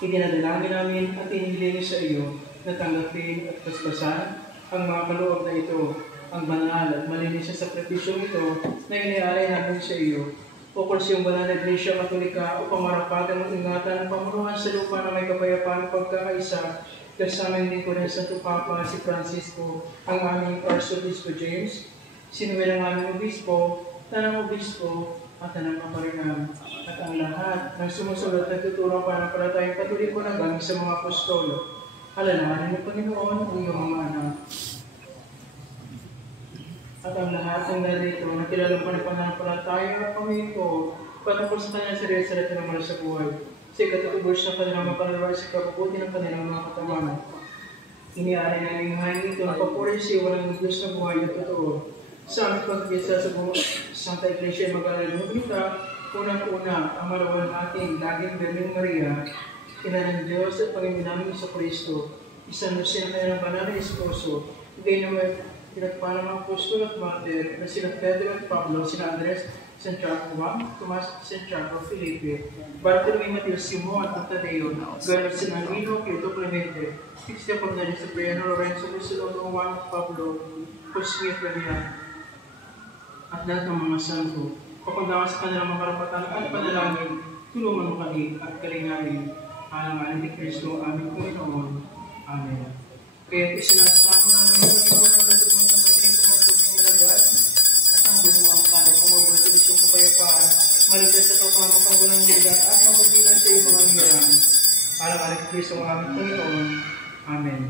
Idinadalangin namin at inihiling sa iyo na tanggapin at paspasan ang mga kaloob na ito, ang banal at malinis sa sakripisyong ito na inialay namin sa iyo. Ukol siyang banal na Iglesia Katolika upang marapatan ang ingatan ng pamunuan sa lupa na may kapayapaan at pagkakaisa, kasama din ko rin sa Papa si Francisco, ang aming Arsobispo James, sinuwel ang aming Obispo, tanang Obispo, at tanang Kaparinam, at ang lahat ng sumusunod na tuturo para tayong Katoliko na gamit sa mga apostolo. Alalahanin ng Panginoon ang iyong mga anak. At ang lahat ng narito na kilalang pananampalataya at pamilya ko, patungkol sa kanyang sarili sa lahat ng mga sa buhay, sa ikatutubos sa kanilang mapanalaway sa kabubuti ng kanilang mga katamanan. Iniaalay namin ang hangin ito na papuri siya walang Diyos na buhay na totoo. Sa aming pagkisa sa Santa Iglesia Mag-alala ng Blita, unang-una ang marawan ating laging Birheng Maria, ina ng Diyos at Panginoon namin sa Kristo, isang siya ng kanilang banal na esposo, gayon naman pinagpala ng apostol at martir na sina Pedro at Pablo, sina Andres, Santiago Juan, Tomas, Santiago, Felipe, Bartolome, Mateo, Simon at Tadeo, gayon sina Nino, Quito, Clemente, Cristian Cornelius, Cipriano, Lorenzo, Luciano, Juan, Pablo, José, Flavian, at lahat ng mga santo, kapag sa kanilang mga karapatan at panalangin, tulungan mo kami at kalingain, alang-alang ni Kristo, aming Panginoon. Amen. Kaya isinasama namin ang Panginoon ng Lagod sa patinig ng mga punyang malagad, at ang bumuang kano kung mabulit sa isyong kapayapaan, maligtas sa kapamang ang walang ligat at mabubilan sa iyong mga hirang. Alang-alang ni Kristo, aming Panginoon. Amen.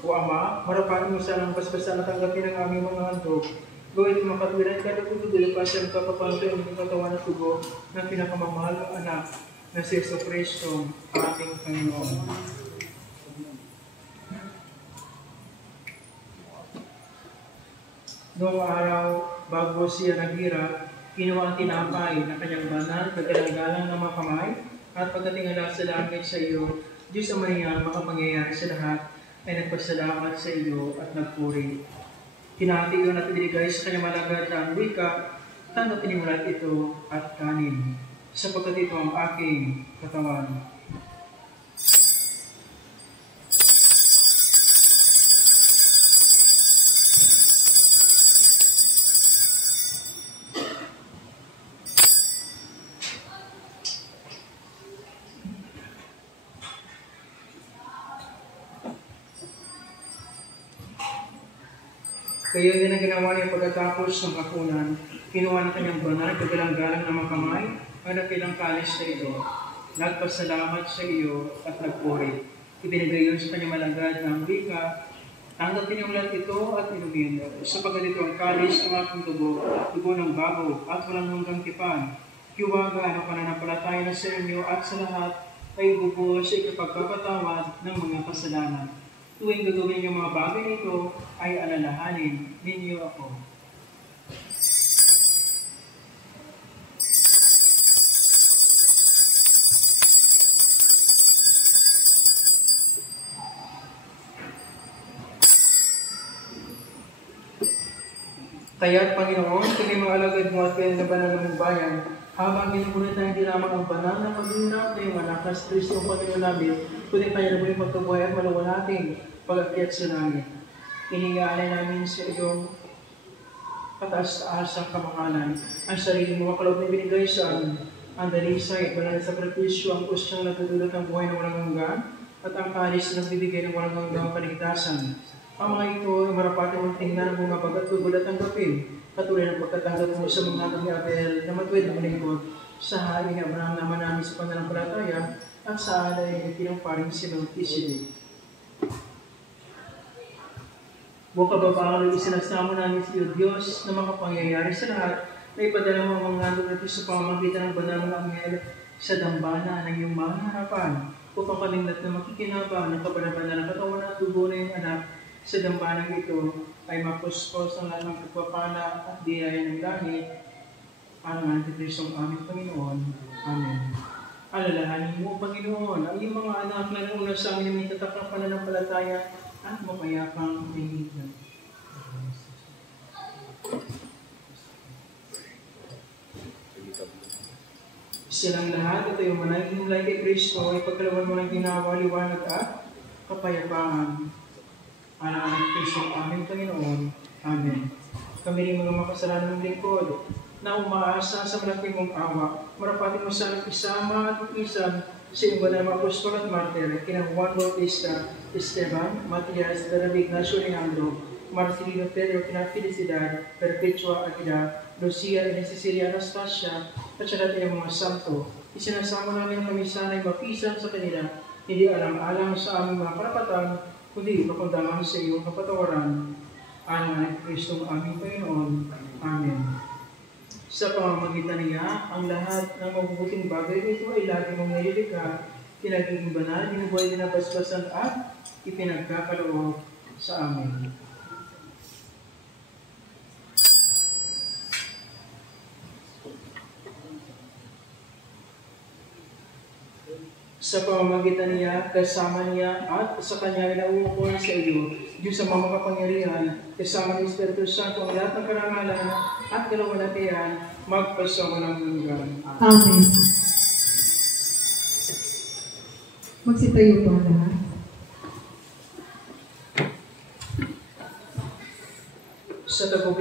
O Ama, marapatin mo sana ang basbasan at tanggapin ang aming mga handog. Gawin mo makatwiran kada pagdudulo pa siya magkakapalito ang mga katawan at tugo ng pinakamamahal ng anak na si Yesu Kristo, ating Panginoon. Noong araw, bago siya naghirap, kinuha ang tinapay na kanyang banal, kagalang-galang ng mga kamay, at pagkatingala sa langit sa iyo, Diyos ang mayayang makapangyayari sa lahat, ay nagpasalamat sa iyo at nagpuri. Hinati yun at ibinigay sa kanyang malagad na ang wika, tanggapin mo lahat ito at kanin, sapagkat ito ang aking katawan. Kaya din ang ginawa niya pagkatapos ng hapunan, kinuha ng kanyang banal, kagalang-galang na mga kamay, at nakilang kalis sa ito. Nagpasalamat sa iyo at nagpuri. Ibinigay yun sa kanyang malagad ng wika, tanggapin yung lahat ito at inumin. Sapagkat ito ang kalis ng aking dugo ng bago at walang hanggang tipan. Hiwaga ang pananampalataya na sa inyo at sa lahat ay bubuhos sa ikapagpapatawad ng mga kasalanan. Tuwing gagawin yung mga bagay nito, ay alalahanin ninyo ako. Kaya't Panginoon, kami mga alagad mo at kayo na banal ng bayan, habang ginugunit na hindi lamang ang banal na pag-iinap na yung anak na si Kristo ang Panginoon namin, kundi kaya na muling magkabuhay at malawa natin pag-akyat sa langit. Hiningaalay namin sa iyong kataas-taasang kamakalan. Ang sarili mo makaloob na binigay sa amin. Ang dalisay at banal na sakripisyo, ang kusyang natutulot ng buhay na walang hanggan, at ang kalis na nagbibigay ng walang hanggang kaligtasan. Ang mga ito ay marapati mong tingnan ng mga bagat gugulat ng gapin, katulad ng pagkatanggap mo sa mga ni Abel na matuwid ng lingkod, sa haling ni Abraham naman namin sa pananampalataya, at sa alay ng pinamparing si Melchizedek. Bukababaan ang isinasamo namin sa iyo, Diyos, na makapangyayari sa lahat, na ipadala mo ang mga handog natin sa pamamagitan ng banal ng anghel sa dambana ng iyong mga harapan, upang kaming lahat na makikinabang ng kapanabanal ng katawan at dugo na iyong anak sa dambanang ito ay mapuspos ang lahat ng pagpapala at biyaya ng langit. Ang Antikristong aming Panginoon. Amen. Alalahanin mo, Panginoon, ang iyong mga anak na nauna sa amin ng itatak ng pananampalataya at mapayapang mahihigan. Silang lahat, ito yung managing kay Kristo, ay pagkalawan mo ng ginawa, liwanag at kapayapaan. Alang ang Kristo, aming Panginoon. Amen. Kami rin mga makasalanan ng lingkod, na umaasa sa malaking mong awa, marapati mo sa isama at ikisan sa iyong banal mga apostol at martir, kina Juan Bautista, Esteban, Matias, David Ignacio Alejandro, Marcelino Pedro, kina Felicidad, Perpetua Aguilar, Lucia, and Cecilia Anastasia, at saka tayong mga santo. Isinasama namin kami sana'y mapisan sa kanila, hindi alang-alang sa aming mga karapatan, kundi pakundangan sa iyong kapatawaran. Alang ang Kristong aming Panginoon. Amen. Sa pamamagitan niya, ang lahat ng mabubuting bagay nito ay lagi mong nililika, pinagiging banal, binubuhay din ang basbasan at ipinagkakaloob sa amin. Sa pamamagitan niya, kasama niya, at sa kanya nauukol sa iyo, Diyos sa mga makapangyarihan, kasama ng Espiritu Santo, ang lahat ng karangalan at kalawalatian, magpasawalang hanggan. Amen. Magsitayo po ang lahat. Sa tagubilin